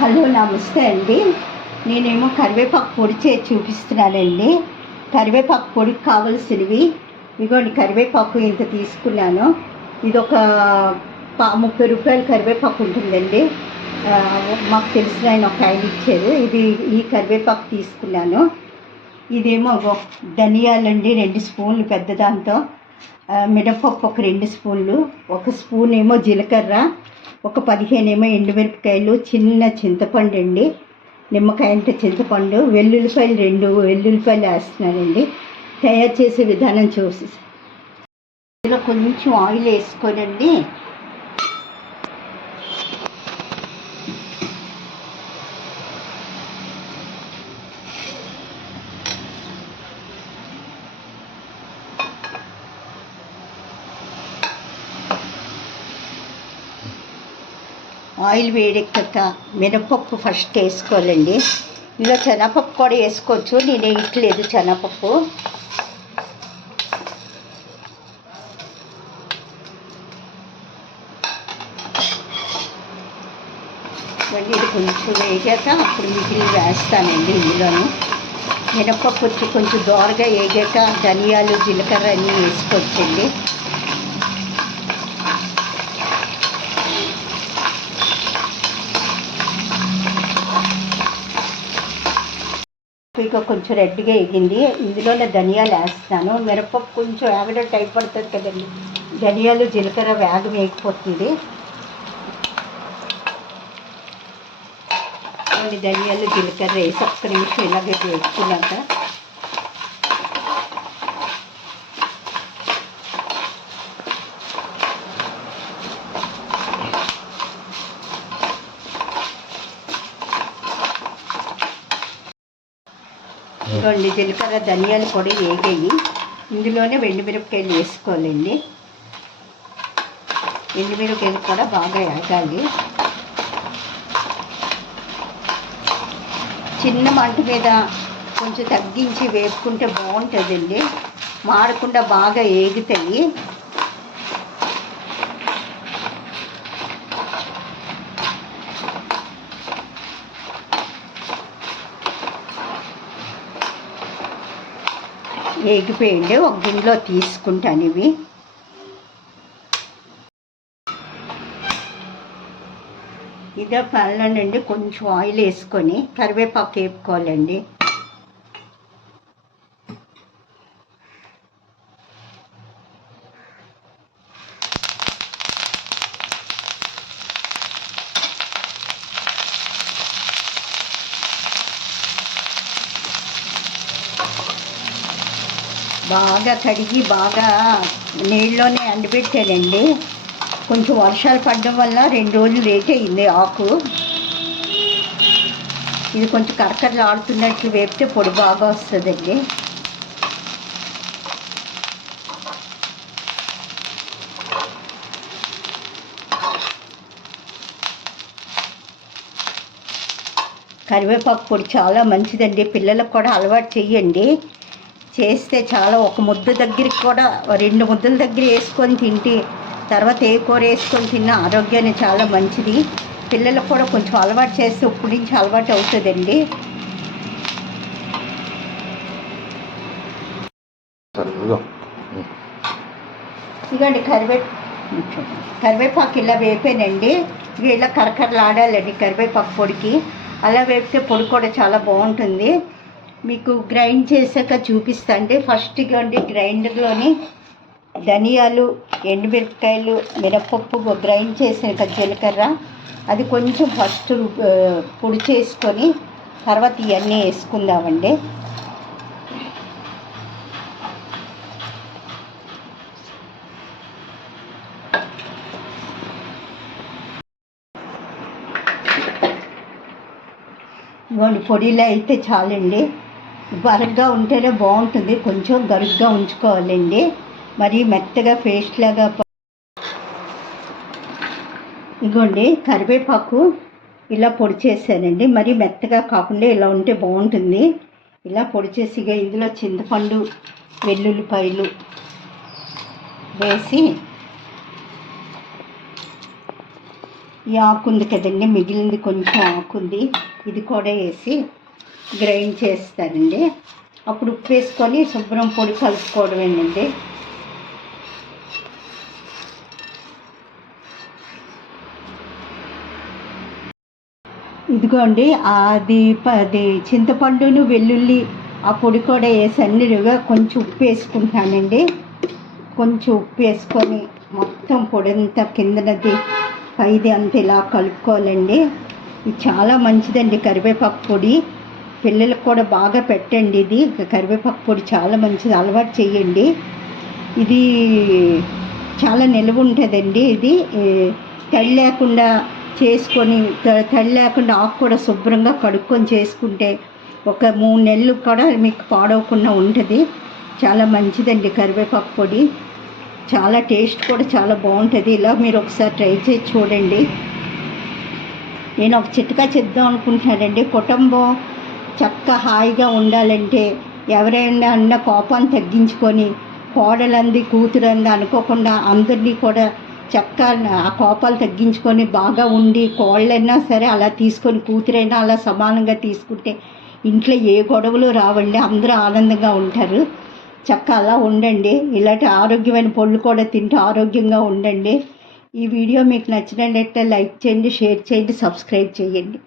Hello నమస్తే అండి. నేనేమో కరివేపాకు పొడి చేసి చూపిస్తున్నానండి. కరివేపాకు పొడికి కావలసినవి. ఇదిగోండి కరివేపాకు ఇంత తీసుకున్నాను. ఇది ఒక పా ముప్పై రూపాయల కరివేపాకు ఉంటుందండి. మాకు తెలిసిన ఆయన ఒక ఆయన ఇచ్చారు. ఇది ఈ కరివేపాకు తీసుకున్నాను. ఇదేమో ఒక ధనియాలండి రెండు స్పూన్లు పెద్ద దాంతో. మినపప్పు ఒక రెండు స్పూన్లు. ఒక స్పూన్ ఏమో జీలకర్ర. ఒక పదిహేను ఏమో ఎండుమిరపకాయలు చిన్న చింతపండు అండి నిమ్మకాయ అంటే చింతపండు వెల్లుల్లిపాయలు రెండు వెల్లుల్లిపాయలు వేస్తున్నానండి తయారు చేసే విధానం చూసి. ఇందులో కొంచెం ఆయిల్ వేసుకోనండి. ఆయిల్ వేడెక్కాక మినపప్పు ఫస్ట్ వేసుకోవాలండి. ఇందులో శనగపప్పు కూడా వేసుకోవచ్చు. నేను వేయట్లేదు శనగపప్పు. ఇది కొంచెం వేగాక అప్పుడు మిగిలి వేస్తానండి ఇందులోను. మినపప్పు వచ్చి కొంచెం దోరగా వేగాక ధనియాలు జీలకర్ర అన్నీ వేసుకోవచ్చండి. ఇక కొంచెం రెడ్గా ఎగింది ఇందులోనే ధనియాలు వేస్తాను మిరపప్పు కొంచెం వేగడం టైం పడుతుంది కదండి. ధనియాలు జీలకర్ర వేగం వేగిపోతుంది. కొన్ని ధనియాలు జీలకర్ర వేసి ఒక్క నిమిషం ఇలాగే వేసుకున్నాక రెండు జీలకర్ర ధనియాల పొడి వేగాయి. ఇందులోనే మిరపకాయలు వేసుకోవాలండి. మిరపకాయలు కూడా బాగా వేగాలి. చిన్న మంట మీద కొంచెం తగ్గించి వేపుకుంటే బాగుంటుందండి. మాడకుండా బాగా ఏగుతాయి. వేగిపోయింది ఒక గిన్నెలో తీసుకుంటాను ఇవి. ఇదే పళ్ళనండి కొంచెం ఆయిల్ వేసుకొని కరివేపాకు వేపుకోవాలండి. బాగా కడిగి బాగా నీళ్ళలోనే ఎండబెట్టానండి. కొంచెం వర్షాలు పడడం వల్ల రెండు రోజులు లేట్ అయింది ఆకు. ఇది కొంచెం కరకరలు ఆడుతున్నట్లు వేపితే పొడి బాగా వస్తుందండి. కరివేపాకు పొడి చాలా మంచిదండి. పిల్లలకు కూడా అలవాటు చేయండి చేస్తే చాలా ఒక ముద్ద దగ్గరికి కూడా రెండు ముద్దల దగ్గర వేసుకొని తింటే తర్వాత ఏ కూర వేసుకొని తిన్నా ఆరోగ్యానికి చాలా మంచిది. పిల్లలకు కూడా కొంచెం అలవాటు చేస్తే ఇప్పటి నుంచి అలవాటు అవుతుందండి. ఇదిగోండి కరివే కరివేపాకు ఇలా వేపానండి. ఇవి ఇలా కరకరలాడాలండి కరివేపాకు పొడికి. అలా వేపితే పొడి కూడా చాలా బాగుంటుంది. మీకు గ్రైండ్ చేశాక చూపిస్తా అండి ఫస్ట్ ఇవ్వండి గ్రైండర్లోని ధనియాలు ఎండుమిరపకాయలు మినపప్పు గ్రైండ్ చేసిన జీలకర్ర. అది కొంచెం ఫస్ట్ పొడి చేసుకొని తర్వాత ఇవన్నీ వేసుకుందామండి. ఇవ్వండి పొడిలో అయితే చాలండి. బరగ్గా ఉంటేనే బాగుంటుంది. కొంచెం గరుగ్గా ఉంచుకోవాలండి. మరి మెత్తగా పేస్ట్ లాగా ఇగోండి కరివేపాకు ఇలా పొడి చేశానండి. మరి మెత్తగా కాకుండా ఇలా ఉంటే బాగుంటుంది. ఇలా పొడి చేసి ఇక ఇందులో చింతపండు వెల్లుల్లిపాయలు వేసి ఈ ఆకు ఉంది కదండి మిగిలింది కొంచెం ఆకు ఉంది. ఇది కూడా వేసి గ్రైండ్ చేస్తానండి. అప్పుడు ఉప్పు వేసుకొని శుభ్రం పొడి కలుపుకోవడమేనండి ఇదిగోండి అది ప- అది చింతపండును వెల్లుల్లి ఆ పొడి కూడా వేసి అన్నిగా కొంచెం ఉప్పు వేసుకుంటానండి. కొంచెం ఉప్పు వేసుకొని మొత్తం పొడి అంతా కిందనది పైది అంత ఇలా కలుపుకోవాలండి. ఇది చాలా మంచిదండి కరివేపాకు పొడి. పిల్లలకు కూడా బాగా పెట్టండి ఇది. కరివేపాకు పొడి చాలా మంచిది. అలవాటు చేయండి. ఇది చాలా నిలువ ఉంటుందండి ఇది. తడి లేకుండా చేసుకొని త- తడి లేకుండా ఆకు కూడా శుభ్రంగా కడుక్కొని చేసుకుంటే ఒక మూడు నెలలు కూడా మీకు పాడవకుండా ఉంటుంది. చాలా మంచిదండి కరివేపాకు పొడి. చాలా టేస్ట్ కూడా చాలా బాగుంటుంది. ఇలా మీరు ఒకసారి ట్రై చేసి చూడండి. నేను ఒక చిట్కా చెప్దాం అనుకుంటున్నానండి. కుటుంబం చక్క హాయిగా ఉండాలంటే ఎవరైనా అన్న కోపాన్ని తగ్గించుకొని కోడలంది కూతురంది అనుకోకుండా అందరినీ కూడా చక్క ఆ కోపాలు తగ్గించుకొని బాగా ఉండి కోళ్ళైనా సరే అలా తీసుకొని కూతురైనా అలా సమానంగా తీసుకుంటే ఇంట్లో ఏ గొడవలు రావండి అందరూ ఆనందంగా ఉంటారు. చక్క అలా ఉండండి. ఇలాంటి ఆరోగ్యమైన పళ్ళు కూడా తింటూ ఆరోగ్యంగా ఉండండి. ఈ వీడియో మీకు నచ్చినట్లయితే లైక్ చేయండి షేర్ చేయండి సబ్స్క్రైబ్ చేయండి.